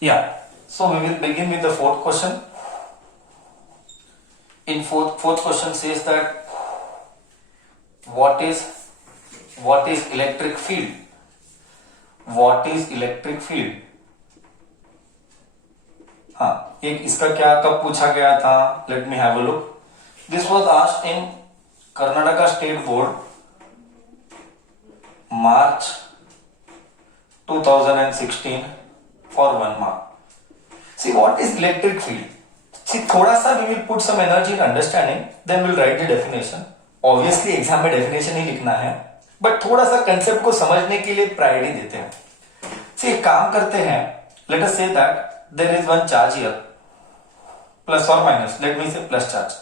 Yeah. So we will begin with the fourth question. In fourth question says that what is electric field? What is electric field? हाँ, एक इसका क्या कब पूछा गया था? Let me have a look. This was asked in Karnataka State Board, March 2016 for 1 mark. See, what is electric field? See, थोड़ा सा we will put some energy in understanding, then we'll write the definition. Obviously exam में definition ही लिखना है, but थोड़ा सा concept को समझने के लिए प्रायोरिटी देते हैं. See, एक काम करते हैं. Let us say that there is one charge here, plus or minus. Let me say plus charge.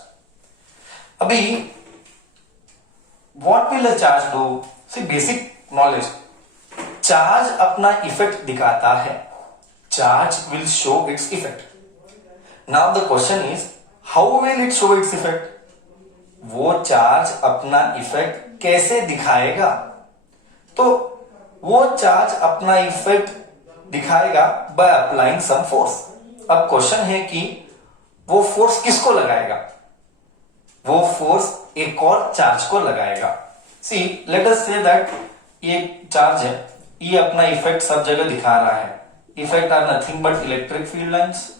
अभी what will a charge do? See, basic knowledge. Charge अपना इफेक्ट दिखाता है. Charge will show its effect. Now the question is, how will it show its effect? वो charge अपना effect कैसे दिखाएगा? तो वो चार्ज अपना इफेक्ट दिखाएगा by applying some force. अब क्वेश्चन है कि वो फोर्स किसको लगाएगा? वो फोर्स एक और चार्ज को लगाएगा. See, let us say that ये चार्ज है, ये अपना इफेक्ट सब जगह दिखा रहा है. Effect are nothing but electric field lines.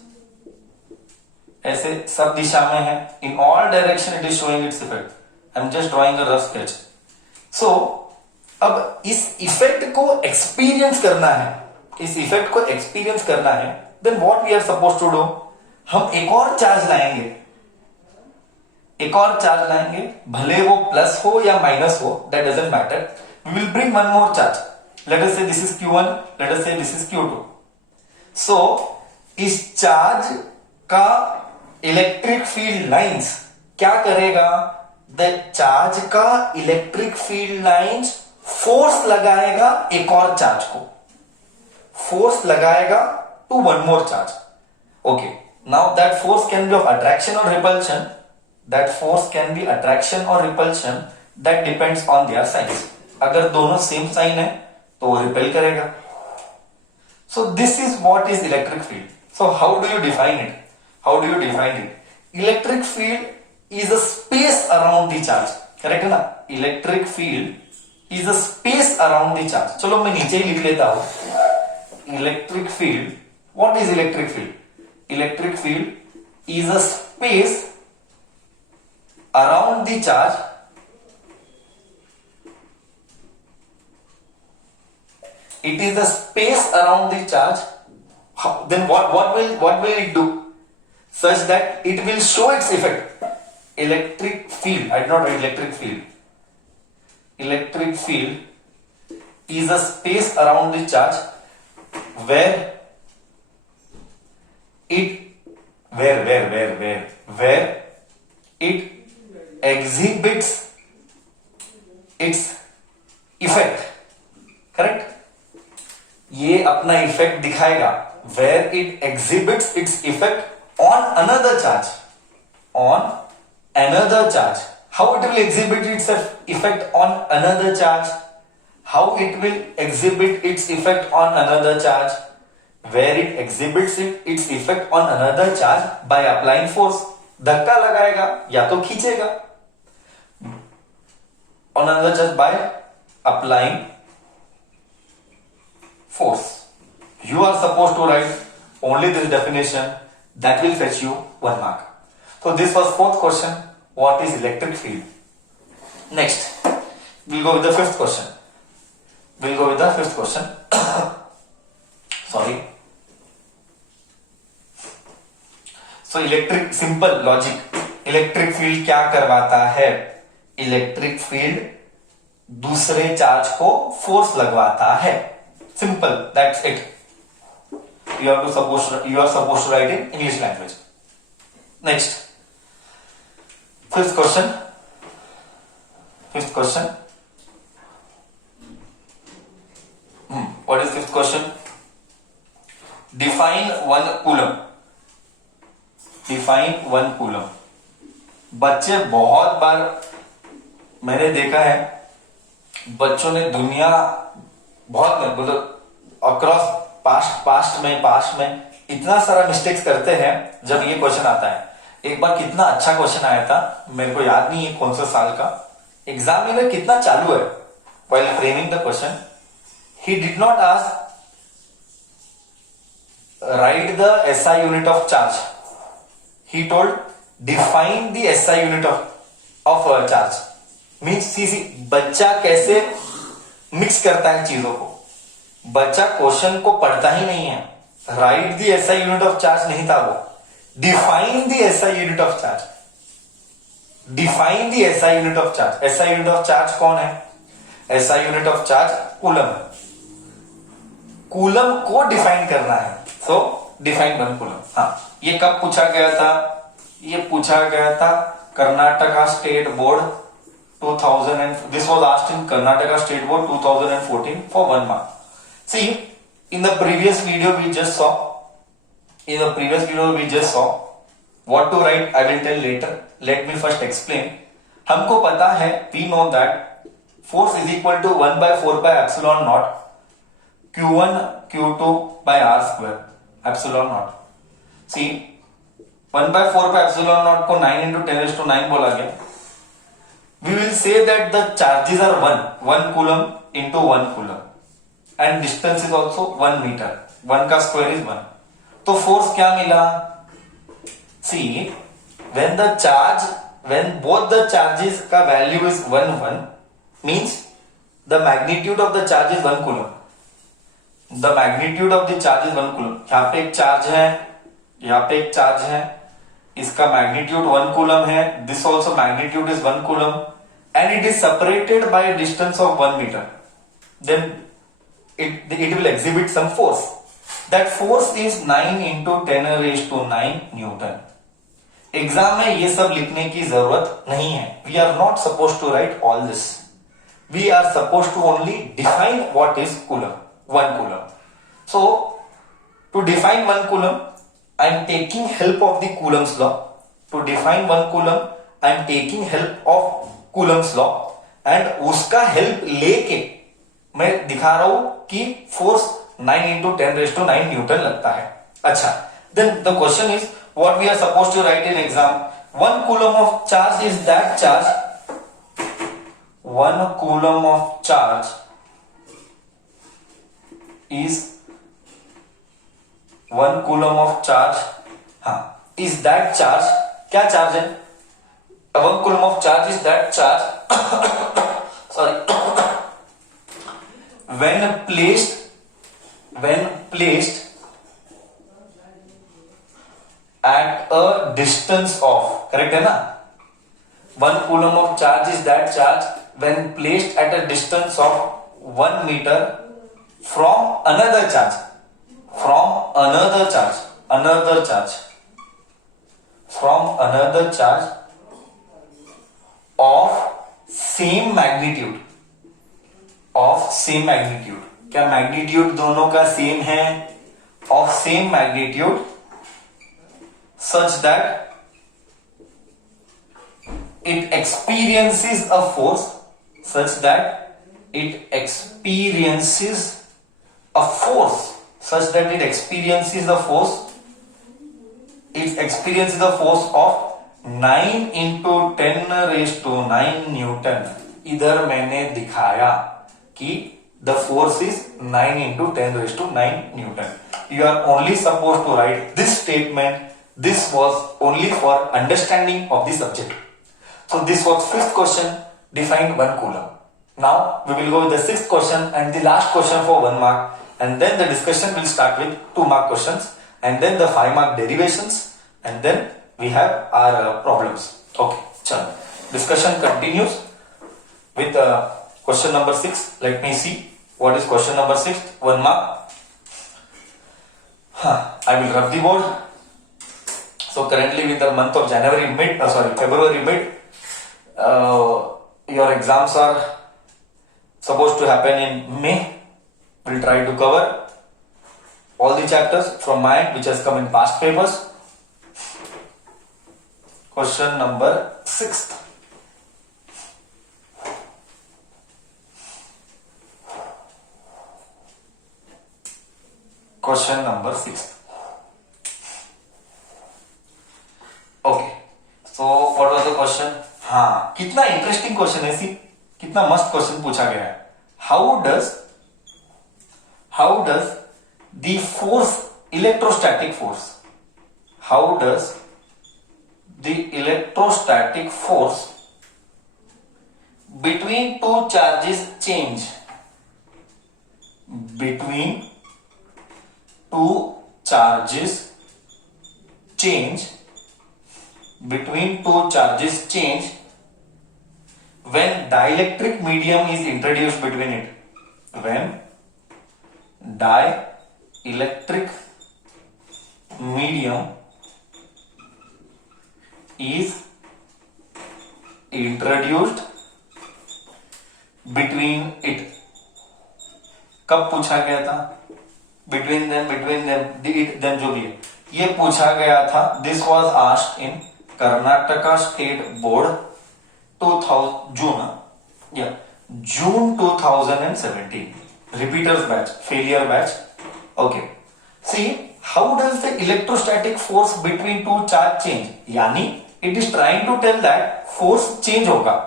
ऐसे सब दिशा में है. In all direction it is showing its effect. I am just drawing a rough sketch. So अब इस इफेक्ट को एक्सपीरियंस करना है. इस इफेक्ट को एक्सपीरियंस करना है. Then what we are suppose to do? हम एक और चार्ज लाएंगे. एक और चार्ज लाएंगे, भले वो प्लस हो या माइनस हो, that doesn't matter. We will bring one more charge. Let us say this is Q1, late us say this is Q2. सो इस चार्ज का इलेक्ट्रिक फील्ड लाइंस क्या करेगा? द चार्ज का इलेक्ट्रिक फील्ड लाइंस फोर्स लगाएगा एक और charge को. Force लगाएगा to one more charge. Okay, now that force can be of attraction or repulsion. That force can be attraction or repulsion. That depends on their signs. अगर दोनों same sign है तो वो रिपेल करेगा. So this is what is electric field. So how do you define it? How do you define it? Electric field is a space around the charge. Correct है ना? Electric field is a space around the charge. चलो मैं नीचे ही लिख लेता हूं. Electric field. What is electric field? Electric field is a space around the charge. It is the space around the charge. Then what will it do? Such that it will show its effect. Electric field. I did not write electric field. Electric field is a space around the charge where it exhibits its effect. Correct? ये अपना effect दिखाएगा. Where it exhibits its effect on another charge. On another charge. How it will exhibit its effect on another charge? How it will exhibit its effect on another charge? Where it exhibits its effect on another charge by applying force. धक्का लगाएगा या तो खींचेगा. On another charge by applying force. You are supposed to write only this definition. That will fetch you 1 mark. So this was fourth question. What is electric field? Next, we'll go with the fifth question. Sorry. So electric, simple logic. Electric field क्या करवाता है? Electric field दूसरे charge को force लगवाता है. Simple, that's it. You are supposed to write in English language. Next, fifth question. What is fifth question? Define 1 coulomb. Define 1 coulomb. बच्चे बहुत बार मैंने देखा है, बच्चों ने दुनिया बहुत मतलब अक्रॉस पास्ट में इतना सारा मिस्टेक्स करते हैं जब ये क्वेश्चन आता है। एक बार कितना अच्छा क्वेश्चन आया था, मेरे को याद नहीं है कौन सा साल का, एग्जामिनर कितना चालू है while framing the question. He did not ask write the SI unit of charge. He told define the SI unit of charge. Means see बच्चा कैसे मिक्स करता है चीजों को। बच्चा क्वेश्चन को पढ़ता ही नहीं है। Right the SI unit of charge नहीं था वो, define the SI unit of charge. Define the SI unit of charge. SI unit of charge कौन है? SI unit of charge coulomb है। कूलम को डिफाइन करना है, सो डिफाइन 1 कूलम। हाँ, ये कब पूछा गया था? ये पूछा गया था Karnataka state board 2000 and this was asked in Karnataka State Board 2014 for 1 mark. See, in the previous video we just saw what to write. I will tell later. Let me first explain. हमको पता है, we know that force is equal to 1 by 4 pi epsilon naught Q1 Q2 by R square epsilon naught. See, 1 by 4 pi epsilon naught को 9 into 10 raised to 9 बोला गया। We will say that the charges are 1 coulomb into 1 coulomb and distance is also 1 meter. 1 का square is 1. तो force क्या मिला? See, when both the charges का value is 1 means the magnitude of the charge is 1 coulomb. The magnitude of the charge is 1 coulomb. यहाँ पे एक charge है, यहाँ पे एक चार्ज है, इसका मैग्नीट्यूड 1 कूलम है। This also magnitude is 1 coulomb and it is separated by a distance of 1 meter. Then it will exhibit some force. That force is 9 into 10 raised to 9 Newton. Exam में ये सब लिखने की जरूरत नहीं है। We are not supposed to write all this. We are supposed to only define what is coulomb. 1 coulomb. So to define 1 coulomb, I am taking help of the Coulomb's law. To define 1 coulomb, I am taking help of Coulomb's law and उसका help लेके मैं दिखा रहा हूं कि force 9 into 10 raised to 9 Newton लगता है। अच्छा, then the question is what we are supposed to write in exam. 1 coulomb of charge is that charge. 1 coulomb of charge is 1 coulomb of charge, हाँ, is that charge, क्या charge है? 1 coulomb of charge is that charge sorry when placed at a distance of, correct है ना? 1 coulomb of charge is that charge when placed at a distance of 1 meter from another charge of same magnitude. क्या magnitude दोनों का same है? of same magnitude such that it experiences a force such that it experiences a force of 9 into 10 raised to 9 Newton. इधर मैंने दिखाया कि the force is 9 into 10 raised to 9 Newton. You are only supposed to write this statement. This was only for understanding of the subject. So this was 5th question, define 1 coulomb. Now we will go with the 6th question and the last question for 1 mark, and then the discussion will start with 2 mark questions and then the 5 mark derivations and then we have our problems. Okay, chalo. Discussion continues with question number 6. Let me see what is question number 6, 1 mark. I will rub the board. So currently with the month of February mid, your exams are supposed to happen in May. We'll try to cover all the chapters from mine which has come in past papers. Question number 6. Question number 6. Okay, so what was the question? हाँ, कितना interesting question है, सी कितना मस्त question पूछा गया है. How does the force, electrostatic force, how does the electrostatic force between two charges change, between two charges change, between two charges change when dielectric medium is introduced between it, when dielectric medium is introduced between it. कब पूछा गया था? between them, the it, them जो भी है ये पूछा गया था. This was asked in Karnataka state board 2000 June 2017. Repeaters batch, failure batch. Okay, see how does the electrostatic force between two charge change, यानी it is trying to tell that force change होगा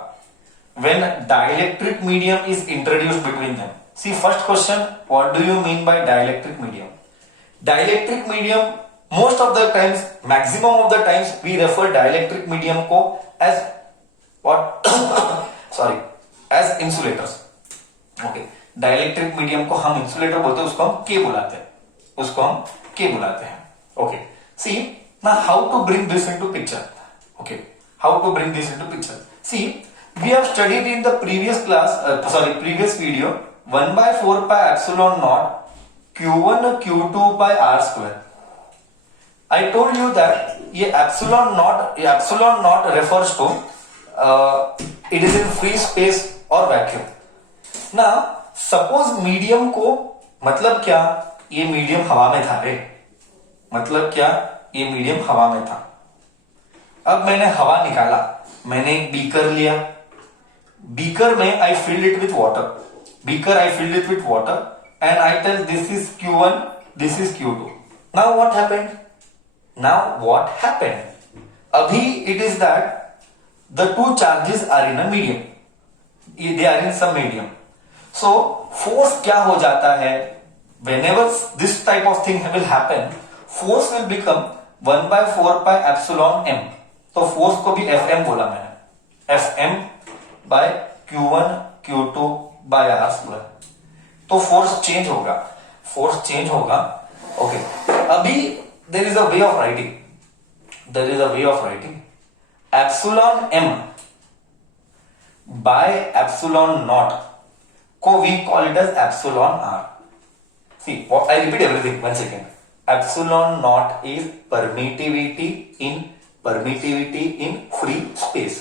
when dielectric medium is introduced between them. See, first question, what do you mean by dielectric medium? Dielectric medium, most of the times, maximum of the times we refer dielectric medium को as what? Sorry, as insulators. Okay, dielectric medium को हम insulator बोलते हैं, उसको हम K बुलाते हैं, उसको हम K बुलाते हैं. Okay, see now how to bring this into picture. Okay, how to bring this into picture. See, we have studied in the previous class, previous video, 1 by 4 pi epsilon naught q1 q2 by r square. I told you that ये epsilon naught refers to it is in free space or vacuum. Now suppose medium को, मतलब क्या, ये medium हवा में था रे, मतलब क्या, ये medium हवा में था. अब मैंने हवा निकाला, मैंने एक बीकर लिया, बीकर में I filled it with water, beaker I filled it with water and I tell this is Q1, this is Q2. Now what happened? Abhi it is that the two charges are in a medium, they are in some medium. So force क्या हो जाता है, whenever this type of thing will happen, force will become 1 by 4 pi epsilon m. तो force को भी Fm बोला मैंने, Fm by Q1 Q2 by R square. तो फोर्स चेंज होगा. ओके, अभी there is a way of writing epsilon m by epsilon naught को we call it as epsilon r. See, I repeat everything once again. Epsilon naught is permittivity in free space.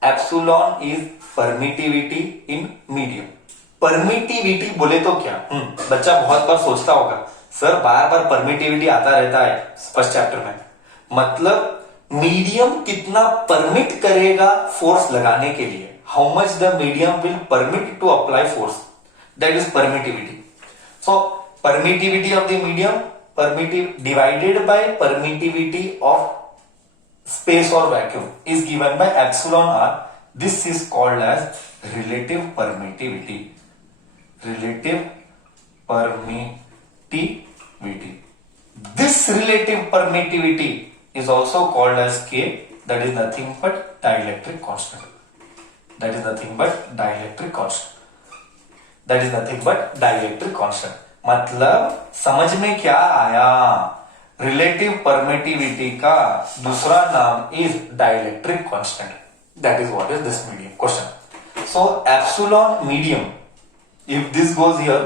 Epsilon is permittivity in medium. Permittivity बोले तो क्या, बच्चा बहुत बार सोचता होगा, sir बार बार permittivity आता रहता है फर्स्ट चैप्टर में, मतलब मीडियम कितना परमिट करेगा फोर्स लगाने के लिए, how much the medium will permit to apply force, that is permittivity. So permittivity of the medium divided by permittivity of space or vacuum is given by epsilon r. This is called as relative permittivity. This relative permittivity is also called as K, that is nothing but dielectric constant. मतलब समझ में क्या आया, relative permittivity का दूसरा नाम is dielectric constant. That is what is this medium question. So epsilon medium, if this goes here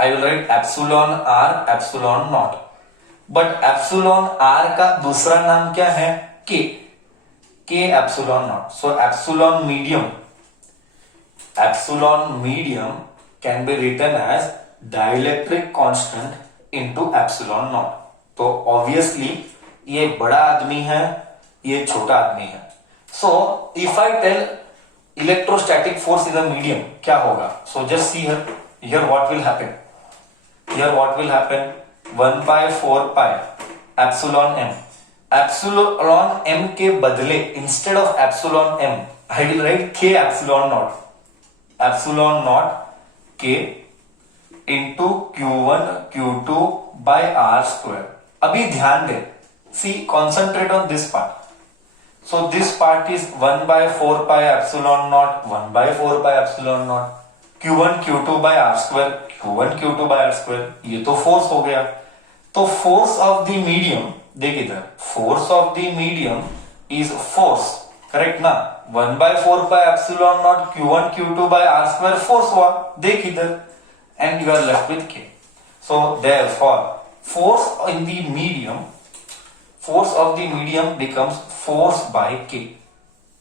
I will write epsilon r epsilon naught, but epsilon r का दूसरा नाम क्या है, k epsilon naught. So epsilon medium can be written as dielectric constant into epsilon naught. तो obviously ये बड़ा आदमी है, ये छोटा आदमी है. So if I tell electrostatic force in the medium क्या होगा, so just see here what will happen. here what will happen, 1 by 4 pi epsilon m. Epsilon m के बदले instead of epsilon m I will write k epsilon naught, epsilon naught k into q1 q2 by r square. अभी ध्यान दें, see concentrate on this part. So this part is 1 by 4 pi epsilon naught, 1 by 4 pi epsilon naught, q1 q2 by r square, q1 q2 by r square. ये तो force हो गया. तो force of the medium, देख इधर, force of the medium is force, correct ना. 1 by 4 pi epsilon naught q1 q2 by r square force हुआ, देख इधर, and you are left with k. So therefore force in the medium, force of the medium becomes force by k.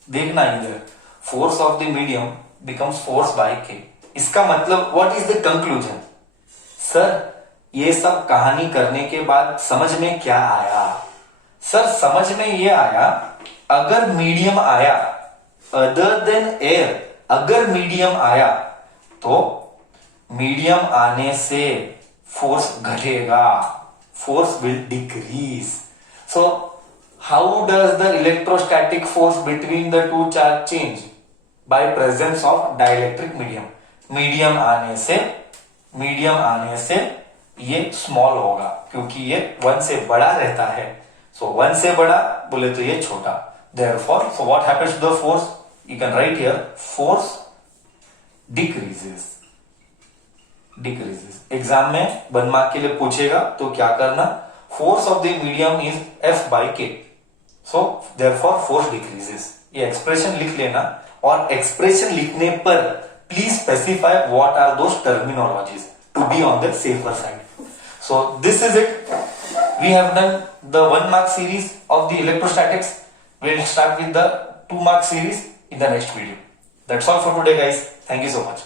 देखना इधर, force of the medium becomes force by k. इसका मतलब what is the conclusion? Sir ये सब कहानी करने के बाद समझ में क्या आया? सर समझ में ये आया, अगर मीडियम आया अदर देन एयर, अगर मीडियम आया तो मीडियम आने से फोर्स घटेगा, force will decrease. So how does the electrostatic force between the two charge change? By presence of dielectric medium. Medium आने से ये स्मॉल होगा, क्योंकि ये 1 से बड़ा रहता है. So 1 से बड़ा बोले तो ये छोटा. Therefore, so what happens to the force? You can write here, force decreases. Exam में 1 मार्क के लिए पूछेगा तो क्या करना, force of the medium is F by K. So therefore force decreases. ये एक्सप्रेशन लिख लेना, और एक्सप्रेशन लिखने पर please specify what are those terminologies to be on the safer side. So this is it. We have done the 1 mark series of the electrostatics. We'll start with the 2 mark series in the next video. That's all for today, guys. Thank you so much.